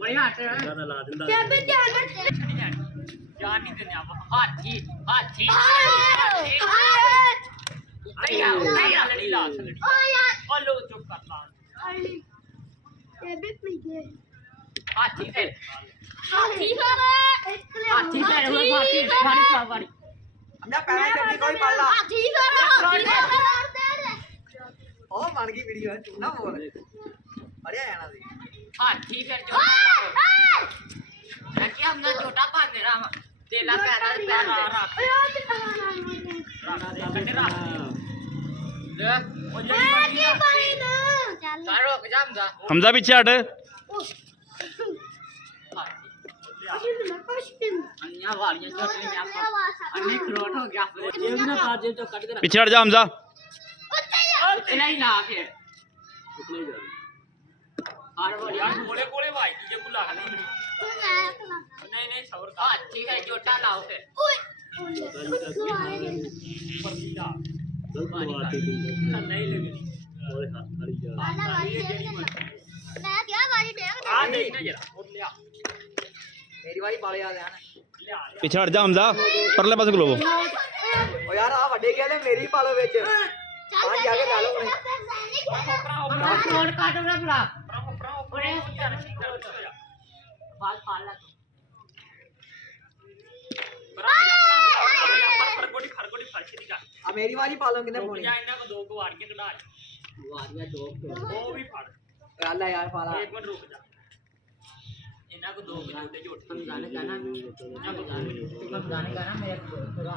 बढ़िया ज्यादा ला दिंदा क्या पे ध्यान नहीं देने आप हाथी हाथी नहीं ला लड़ी ओ यार ओ लो चुप कर ला ये भी पी गए हाथी से हाथी बारी हमने पैर करनी कोई पढ़ ला हाथी ओ बन गई वीडियो चुना बोल बढ़िया है ना जी हाथी फिर जो लड़की हमने छोटा पा दे रहा तेला पैरा रख कंडे रख ले ओ जल्दी चल रुक जा हमजा पीछे हट अन्या वालियां चटनी में आपका अन्य अखरोट हो गया जेब ना पा जेब तो कट के पीछे हट जा हमजा नहीं ला फिर नहीं जा और वो यार कोले कोले भाई तुझे बुला खा नहीं सबर का ठीक है जोटा लाओ फिर नहीं लगी ओए हाथ खड़ी जा मैं क्या बारी दे आ नहीं ना जरा और ले आ मेरी वाली पाले आ जाना पीछे हट जा हमजा परले पासे खलोवो ओ यार आ ਵੱਡੇ ਕਹਿੰਦੇ ਮੇਰੀ ਪਾਲੋ ਵਿੱਚ ਆ ਜਾ ਕੇ ਲਾ ਲਓ रोड काट रे बड़ा ओरे बाल पाला खरगोटी फरसी का आ मेरी वाली पालो किने पोनी या इन्ना को दो को वाड़ के कढा वाड़िया दो वो भी फड़ अल्लाह यार पाला एक मिनट रुक जा इन्ना को दो को जोटे जोट समझाने का ना समझाने का ना मेरे को थोड़ा